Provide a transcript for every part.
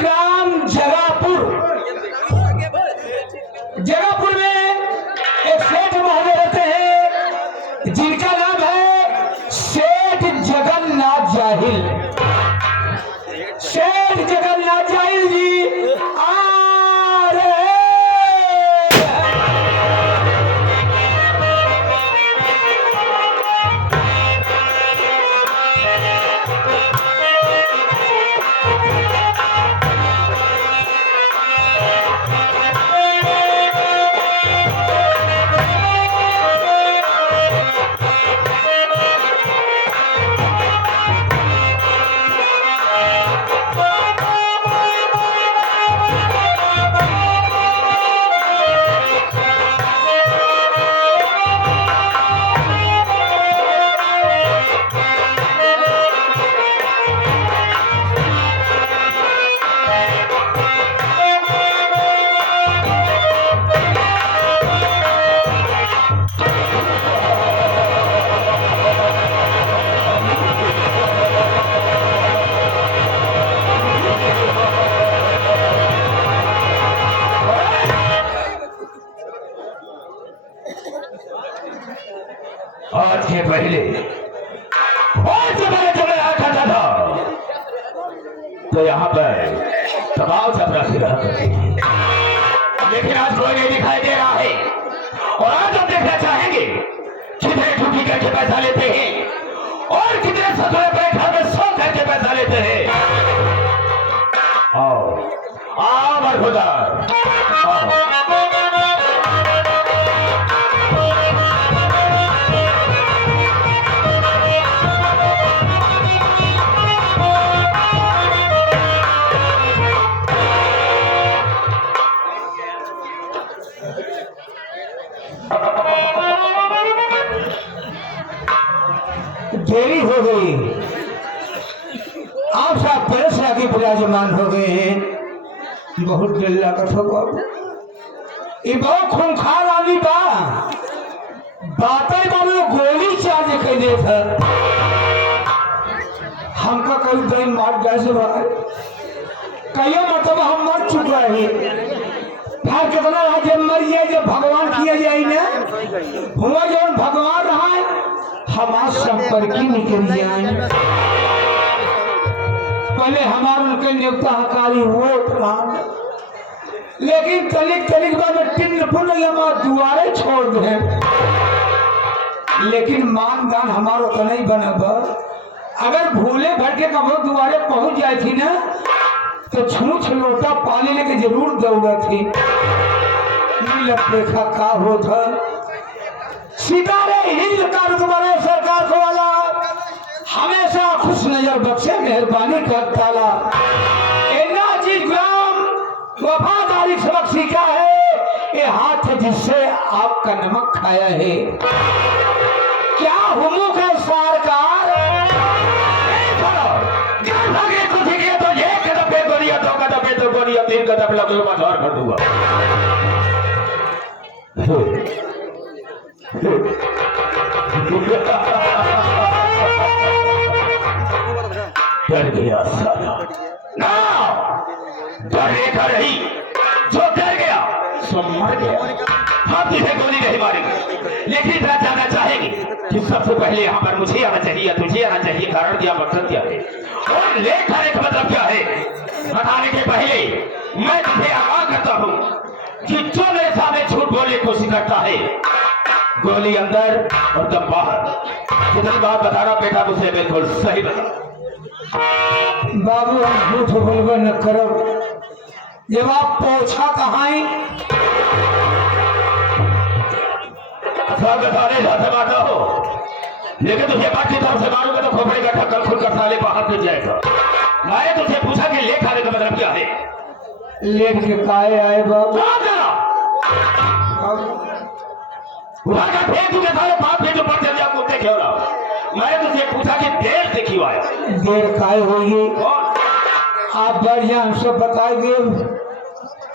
ग्राम जगापुर। जगापुर में एक सेठ महोदय रहते हैं जिनका नाम है सेठ जगन्नाथ जाहिल। सेठ जगन्नाथ जाहिल जी आ रहे हैं। आज के पहले बहुत जब मैं आता था तो यहाँ पर दबाव चपरासी रहा करती थी, लेकिन आज कोई नहीं दिखाई दे रहा है। और आज हम देखना चाहेंगे कितने ठुकी करके पैसा लेते हैं और कितने सतरे पे घर में 100 करके पैसा लेते हैं। आओ आओ मरहुदार आओ। देरी हो गई, आप साहब तरस लाके विराजमान हो गए हैं। बहुत दिल लागत हो ये बहुत खूंखार आदमी बा बातें बोलो गोली चार्ज कर दे था हमका कई दिन मार जाए से कई मतलब हम मर चुका है। फिर कितना है जब मरिए जब भगवान किया जाए ना हुआ जब भगवान रहा है हमारे संपर्क ही निकल जाए। पहले हमारे उनके नेवता हकारी हुए लेकिन तलिक तलिक में टिन फुल हमारे दुआरे छोड़ दे, लेकिन मानदान हमारा तो नहीं बना। अगर भूले भटके कब दुआरे पहुंच जाए थी ना तो छूछ लोटा पानी लेके जरूर दौड़ा थी। देखा का होता सितारे हिंद का रुतबा सरकार को वाला हमेशा खुश नजर बख्शे मेहरबानी करता ला। नाजी ग्राम वफादारी सबक सीखा है ये हाथ है जिससे आपका नमक खाया है। क्या हुमुक है सरकार तो ये कदम पे गोलियां 2 कदम पे तो गोलियां 3 कदम लगे बाजार कर दूंगा। डर गया साला ना डरने का नहीं जो डर गया सो मर गया। हम तुझे गोली नहीं मारेंगे लेकिन मैं जानना चाहेंगे कि सबसे पहले यहाँ पर मुझे आना चाहिए तुझे आना चाहिए कारण क्या मकसद क्या है और लेख आने का मतलब क्या है। बताने के पहले मैं तुझे आगाह करता हूँ कि जो मेरे सामने झूठ बोलने की कोशिश करता है गोली अंदर और दम बाहर। जितनी बात बता रहा बेटा मुझे बिल्कुल सही बता। बाबू हम झूठ बोलबे न करो जब आप पोछा कहाँ बताने जाते बाटा हो लेकिन तुझे बात की तरफ से मारूंगा तो खोपड़ी का ढक्कन खुलकर साले बाहर मिल जाएगा। मैंने तुझे पूछा कि लेख आने का मतलब क्या है। लेख के काहे आए बाबू बाप ने जो पढ़ चल जाए कुत्ते क्यों रहा। मैंने तुझे पूछा कि देर से क्यों आया। देर काहे होगी आप बढ़िया हमसे बताएंगे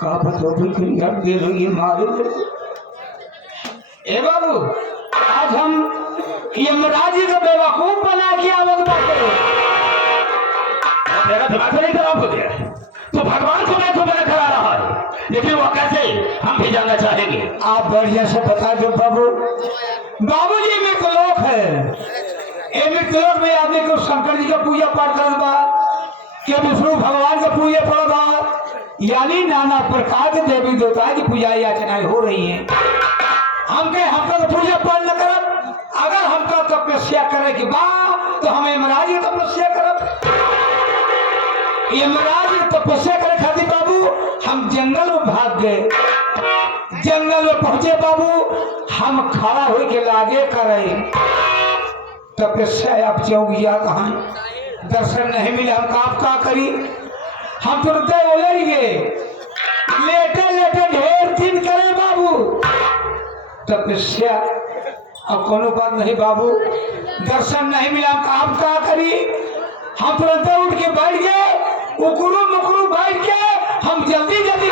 का देर होगी मारे। ए बाबू आज हम यमराज का बेवकूफ बना के आवत बाटे तेरा दिमाग नहीं खराब हो गया। तो भगवान को मैं तुम्हें करा रहा है, लेकिन वो कैसे हम भी जानना चाहेंगे। आप बढ़िया से बता दो बाबू। बाबूजी मृतलोक है, ये मृतलोक में आदमी को शंकर जी का पूजा पाठ करल बा, कि विष्णु भगवान का पूजा पड़ बा, यानी नाना प्रकार के देवी देवता की पूजा याचनाएं हो रही हैं। हमका तो पूजा पाठ न करब, अगर हमका तपस्या करे के बा तो हम यमराज की तपस्या करब। यमराज की तपस्या करे खातिर बाबू हम जंगल में भाग गए, जंगल में पहुंचे बाबू, हम खड़ा हो के लागे करे तपस्या। आप चौकिया कहा दर्शन नहीं मिला, हम आप का करी, हम तुरंत उलझ गए, लेटे लेटे ढेर दिन करे बाबू तपस्या। अब कोनो बात नहीं बाबू, दर्शन नहीं मिला, हम आप का करी, हम तुरंत उठ के बैठ गए, उकड़ू मुकड़ू बैठ के हम जल्दी जल्दी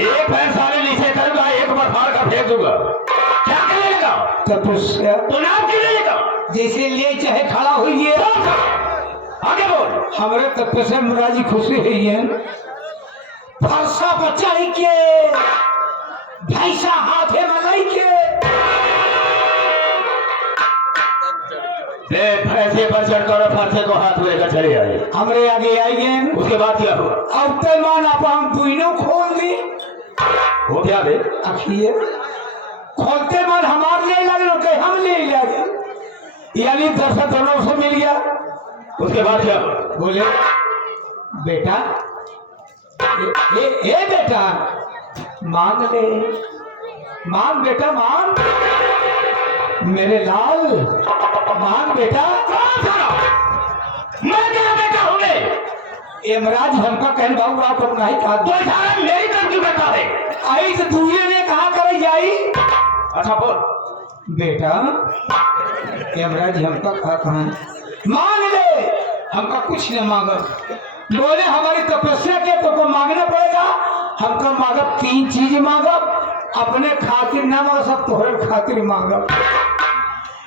एक फैसला नीचे करूंगा, एक बार फाड़ का फेंक दूंगा, क्या करेगा? तपस्या तो नाम क्यों लेगा? जैसे ले चाहे खड़ा हुई, आगे बोल। हमारे तपस्या मुराजी खुशी हुई है, फरसा बचाई के भैंसा हाथे मलाई के फैसे पर चढ़कर फरसे को हाथ में लेकर चले आए, हमरे आगे आई गए। उसके बाद क्या हुआ? अब तय मान आप हम दुइनों खोल दी, वो क्या बे? अखिए खोलते मन हमार ले लगे के हम ले लगे, यानी दर्शन दोनों से मिल गया। उसके बाद क्या हुआ? बोले बेटा ए बेटा मांग ले, मांग बेटा मांग, मेरे लाल मांग बेटा। मैं क्या बेटा हूँ? यमराज हमका कहने बाबू आप अपना ही कहा तो मेरी तरफ क्यों बेटा है? आई तो दूसरे ने कहा करे जाई। अच्छा बोल बेटा, यमराज हमका कहा मांग ले, हमका कुछ न मांगो। बोले हमारी तपस्या के तो को मांगना पड़ेगा, हमका मांगब 3 चीज मांगब, अपने खातिर ना मांग, सब तोहरे खातिर मांगब।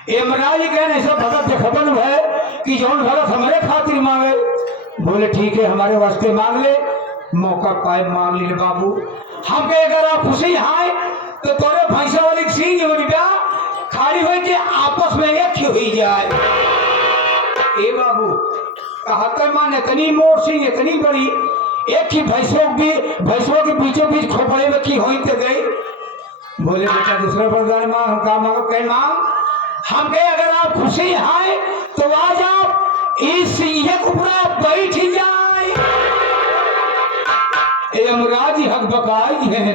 यमराज कहने ऐसा भगत देखबन है कि जौन भगत हमारे खातिर मांगे। बोले ठीक है हमारे वास्ते मांग ले, मौका पाए मांग ले बाबू। हम कहे अगर आप खुशी आए तो तोरे भैंसा वाली सिंह बेटा खाली हो के आपस में एक ही जाए। ए बाबू कहते मान इतनी मोर सिंह इतनी बड़ी, एक ही भैंसों के बीचों बीच खोपड़े में की हुई तो गई। बोले बेटा दूसरा वरदान मांग, हम का मांगो? कहे मांग। हम कहे अगर आप खुशी आए तो आज आप इस सिंह के ऊपर बैठ जाए। यमराज हक बकाई है,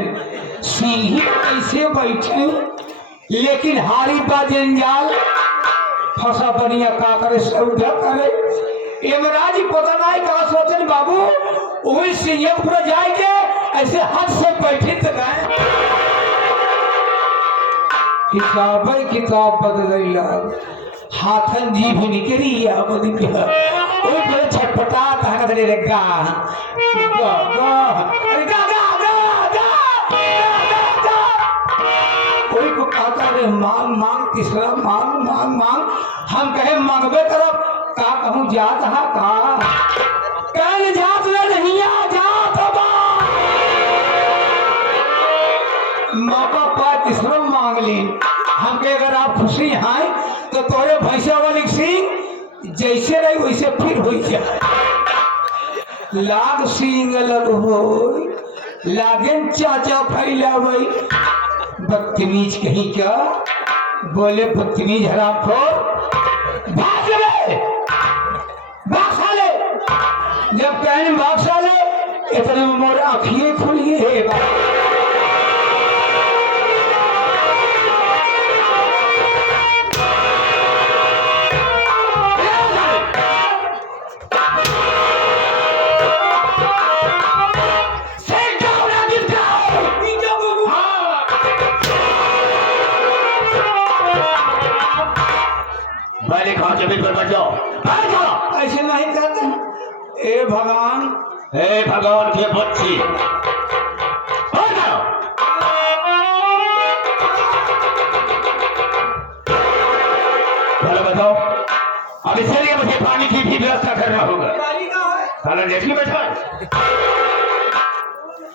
सिंह कैसे बैठे, लेकिन हारी बा जंजाल, फंसा बनिया का करे सौदा करे। यमराज पता नहीं कहा सोचन बाबू, वही सिंह ऊपर जाएंगे ऐसे हाथ से बैठे तो गए। किताब बदल हाथन जी भी निकली छटपटा अरे गा कोई को कहता रे मांग मांग, तीसरा मांग मांग मांग। हम कहे मांगबे करब, का कहूँ जात हा का कल जात नहीं आ जात मौका पाए तीसरा मांग ली। हम कहे अगर आप खुशी हैं तो तोरे भैंसा वाली सिंह जैसे रही वैसे फिर हो जाए। लाग सिंह लग हो लागन चाचा फैला भाई, बदतमीज कहीं क्या। बोले बदतमीज हराम खोर भाग ले, भाग साले। जब कहने भाग साले इतने में मोर आँखिए खुली है। जमीन पर बैठ जाओ, बैठ जाओ। ऐसे नहीं कहते। ए भगवान के बच्ची बताओ, अब इसके लिए मुझे पानी की भी व्यवस्था करना होगा। साला लेटली बैठा है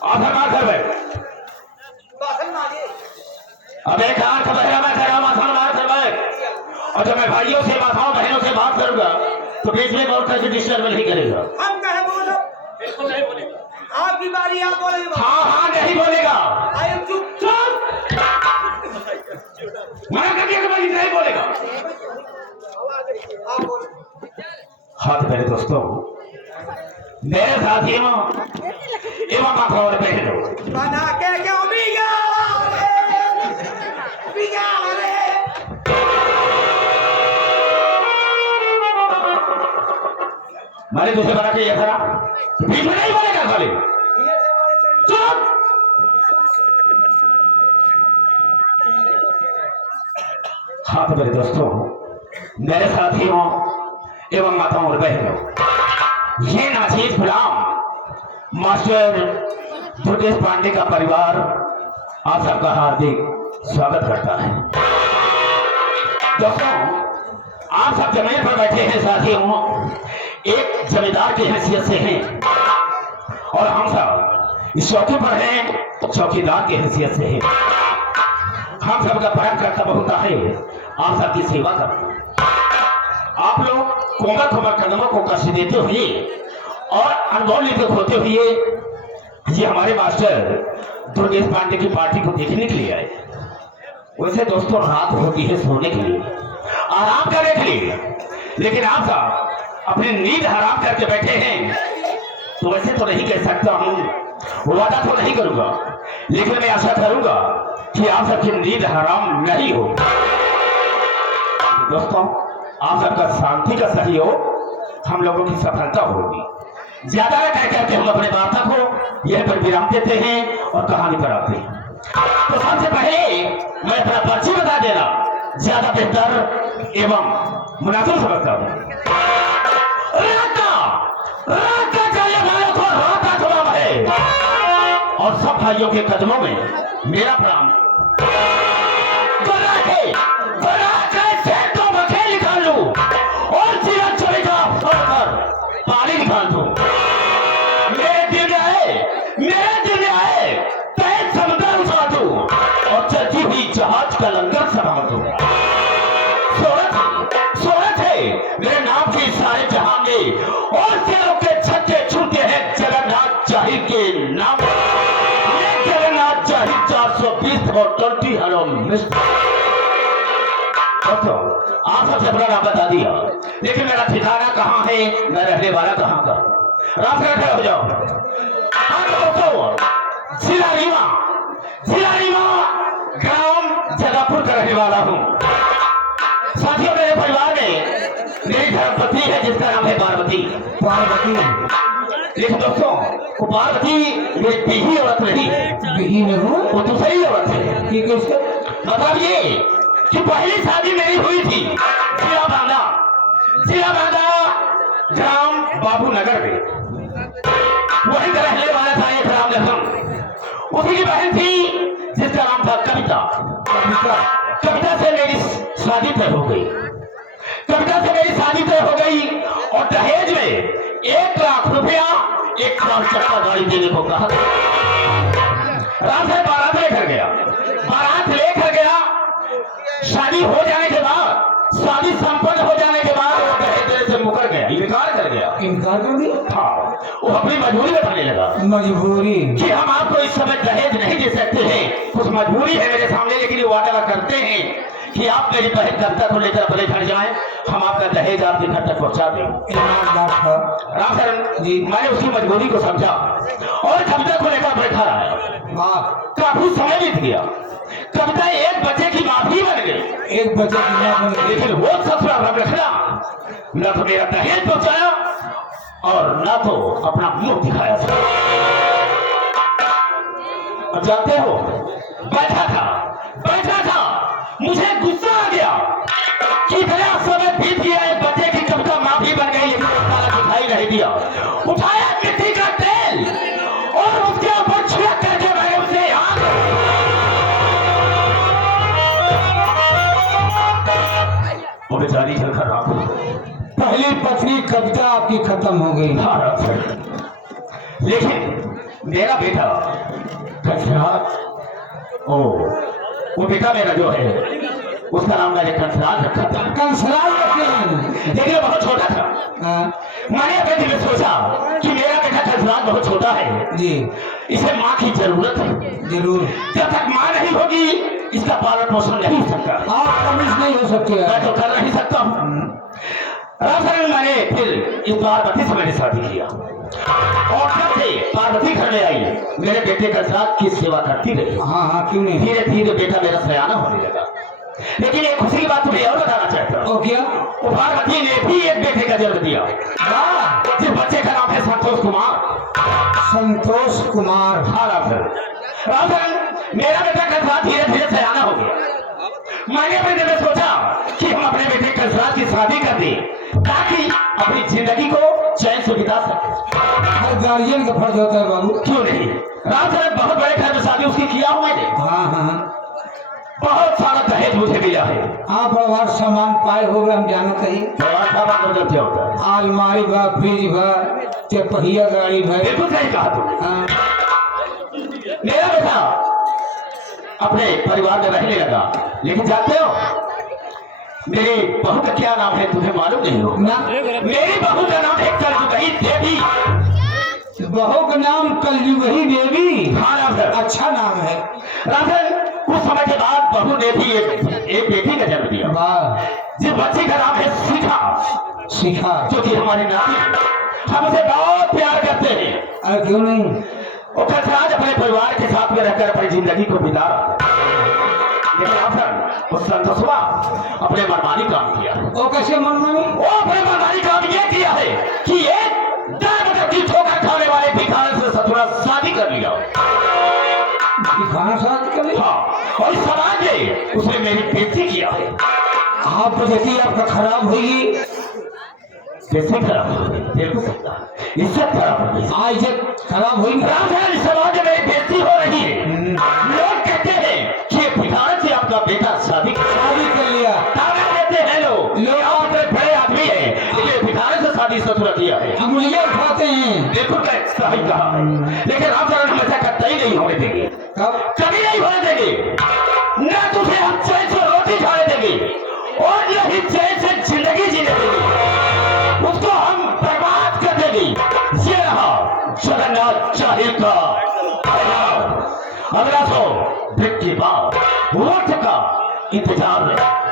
आधा मार कर बैठ अब एक आंख बहरा मैं तेरा माथा मार कर बैठ और जब मैं भाइयों से माताओं बहनों से बात करूंगा तो बीच में और कैसे डिस्टर्ब नहीं करेगा। हम कहे बोलो बिल्कुल नहीं बोलेगा। आपकी बारी आप बोलेंगे। हाँ हाँ नहीं बोलेगा। आए चुप चुप मना कर दिया कि भाई नहीं बोलेगा। आप बोलो। हाँ तो मेरे दोस्तों मेरे साथियों एवं माताओं और बहनों बना के क्यों बिगा रे मैंने तुझे बना के ये था बीच में नहीं बोलेगा खाली चुप। हाँ तो मेरे दोस्तों मेरे साथियों एवं माताओं और बहनों ये नाचीज गुलाम मास्टर दुर्गेश पांडे का परिवार आप सबका हार्दिक स्वागत करता है। दोस्तों आप सब जमीन पर बैठे हैं साथियों एक जमींदार की हैसियत से हैं और हम सब इस चौकी पर हैं चौकीदार की हैसियत से हैं। हम सबका परम कर्तव्य होता है आप सबकी सेवा करना। आप लोग कोमल कोमल कदमों को कष्ट देते हुए और अनमोल निधि होते हुए ये हमारे मास्टर दुर्गेश पांडे की पार्टी को देखने के लिए आए। वैसे दोस्तों रात होती है सोने के लिए आराम करने के लिए, लेकिन आप सब अपनी नींद हराम करके बैठे हैं तो वैसे तो नहीं कह सकता हूं वादा तो नहीं करूंगा, लेकिन मैं आशा करूंगा कि आप सबकी नींद हराम नहीं हो। दोस्तों आप सबका शांति का सहयोग हम लोगों की सफलता होगी। ज्यादा न कह करके हम अपने वार्ता को यह पर विराम देते हैं और कहानी पर आते हैं। तो सबसे पहले मैं अपना परिचय बता देना ज्यादा बेहतर एवं मुनासिब समझता हूँ। राता चले वालों को राता जुड़ाव है और सब भाइयों के कदमों में मेरा प्रणाम। निकाल लूं और सिरा चलेगा फोड़कर पानी निकाल दूं। मेरे दिल में आए तय समुद्र उछाल दूं और चलती हुई जहाज का लंगर संभाल दूं। सोरत है मेरे नाम के सारे जहां में और शेरों के छक्के छूटे हैं जगन्नाथ जाहिर के नाम। ये जगन्नाथ जाहिर 420 और 20 हरो आप सबसे अपना नाम बता दिया, लेकिन मेरा ठिकाना कहाँ है, मैं रहने वाला कहाँ का। रात खड़े हो जाओ। जिला रीवा ग्राम जगापुर का रहने वाला हूँ। साथियों मेरे परिवार में मेरी धर्मपत्नी है जिसका नाम है पार्वती। लेकिन दोस्तों वो पार्वती मेरी बीही औरत नहीं, बिही में हूँ वो दूसरी औरत है। ये कैसे? मतलब ये कि पहली शादी मेरी हुई थी जिला बांदा ग्राम बाबू नगर में, वहीं का रहने वाला था एक राम लखन। उसी की बहन थी जिसका नाम था कविता। कविता से मेरी शादी तय हो गई। और दहेज में 1 लाख रुपया 1 कार चक्का गाड़ी देने को कहा। रात से बारात लेकर गया। शादी हो जाने के बाद शादी संपन्न हो जाने के बाद वो दहेज देने से मुकर गया, इनकार कर गया। इनकार कर दिया? हाँ, वो अपनी मजबूरी बताने लगा। मजबूरी कि हम आपको इस समय दहेज नहीं दे सकते हैं, कुछ मजबूरी है मेरे सामने, लेकिन ये वादा करते हैं कि आप मेरी बहन कविता को लेकर अपने घर जाएं, हम आपका दहेज आपके घर तक पहुंचा दें। राम शरण जी, मैंने उसकी मजबूरी को समझा और कविता को लेकर अपने घर आया। काफी समय बीत गया। कविता एक बच्चे की मां भी बन गई। एक बच्चे की मां बन गई, लेकिन वो ससुरा रखना न तो मेरा दहेज पहुंचाया और न तो अपना मुंह दिखाया। अब जानते हो बैठा था मुझे गुस्सा आ गया कि इतना समय बीत गया, एक बच्चे की कविता मां भी बन गई लेकिन दिखाई नहीं दिया। उठाया मिट्टी का तेल और उसके ऊपर छिड़क करके मैंने उसे वो बेचारी चलकर रात पहली पत्नी कविता आपकी खत्म हो गई। भारत है। लेकिन मेरा बेटा कंसराज, वो बेटा मेरा जो है उसका नाम मैंने कंसराज रखा था। कंसराज रखे हैं। लेकिन वो बहुत छोटा था। हाँ, मैंने अपने दिल में सोचा कि मेरा बेटा कंसराज बहुत छोटा है, जी इसे माँ की जरूरत है। जरूर। जब तक माँ नहीं होगी इसका पालन पोषण नहीं हो सकता। आप कमिश्नर नहीं हो सकते मैं हैं। तो कर नहीं सकता हूँ। रामचरण मैंने फिर इस पार्वती से मैंने शादी किया और जब से पार्वती घर में आई मेरे बेटे कंसराज की सेवा करती रही। हाँ हाँ, क्यों नहीं। धीरे धीरे बेटा मेरा सयाना होने लगा। लेकिन एक खुशी की बात तुम्हें और बताना चाहता हूँ। ओ क्या? वो पार्वती ने भी एक बेटे का जन्म दिया। वाह, जिस बच्चे का नाम है संतोष कुमार। संतोष कुमार। हाँ रामचरण, मेरा बेटा कंसराज धीरे धीरे सयाना हो गया। मैंने अपने दिल में सोचा कि हम अपने बेटे कंसराज की शादी कर दें ताकि अपनी जिंदगी को चैन से बिता सके। हर गार्जियन का फर्ज होता है बाबू। क्यों नहीं? रामचरण, बहुत बड़े घर में शादी उसकी किया हूं मैंने। हाँ हाँ, बहुत सारा दहेज मुझे मिला है। आप और सामान पाए हो गए, हम जानते ही। मतलब क्या होता है? अलमारी बा, फ्रिज बा, चपहिया गाड़ी बा। बिल्कुल सही कहा तुमने। हाँ, मेरा बेटा अपने परिवार में रहने लगा। लेकिन जानते हो मेरी बहू का क्या नाम है तुम्हें मालूम नहीं हो? ना, मेरी बहू का नाम है कलयुगी देवी। बहू का नाम कलयुगी देवी। हाँ रामचरण, अच्छा नाम है। रामचरण, कुछ समय के बाद बहू ने भी एक बेटी का जन्म दिया वाह, जिस बच्चे का नाम है शिखा, शिखा। जो कि हमारी नाती। हम उसे बहुत प्यार करते हैं। अरे क्यों नहीं। वो कंसराज अपने परिवार के साथ में रहकर अपनी जिंदगी को बिता रहा था। लेकिन रामचरण, उस संतोषवा अपने मनमानी काम किया। ओ कैसे मनमानी? वो अपने मनमानी काम ये किया है कि एक दान की ठोकर खाने वाले भिखारी से ससुरा शादी कर लिया। खाना साथ कर लिया। हाँ, और इस समाज ने उसने मेरी बेइज्जती किया है। आप देखिए, आपका खराब होगी। कैसे खराब हो गई? बिल्कुल सकता, इज्जत खराब हो गई। आज खराब होगी। रामचरण, इस समाज में मेरी बेइज्जती हो रही है। लोग कहते हैं कि भिखारी से आपका बेटा शादी कर लिया। ताना देते हैं लोग आप एक बड़े आदमी है लेकिन भिखारी से शादी ससुरा किया है। अंगुलियां उठाते हैं। बिल्कुल सही कहा है। लेकिन रामचरण हम ऐसा कतई नहीं होने देंगे, कब? कभी नहीं होने देंगे। न तुझे हम चैन से रोटी खाने देंगे और न ही चैन से जिंदगी जीने देंगे। उसको हम बर्बाद कर देंगे। ये रहा जगन्नाथ चाहे का अगला सो के बाद वोट का इंतजार है।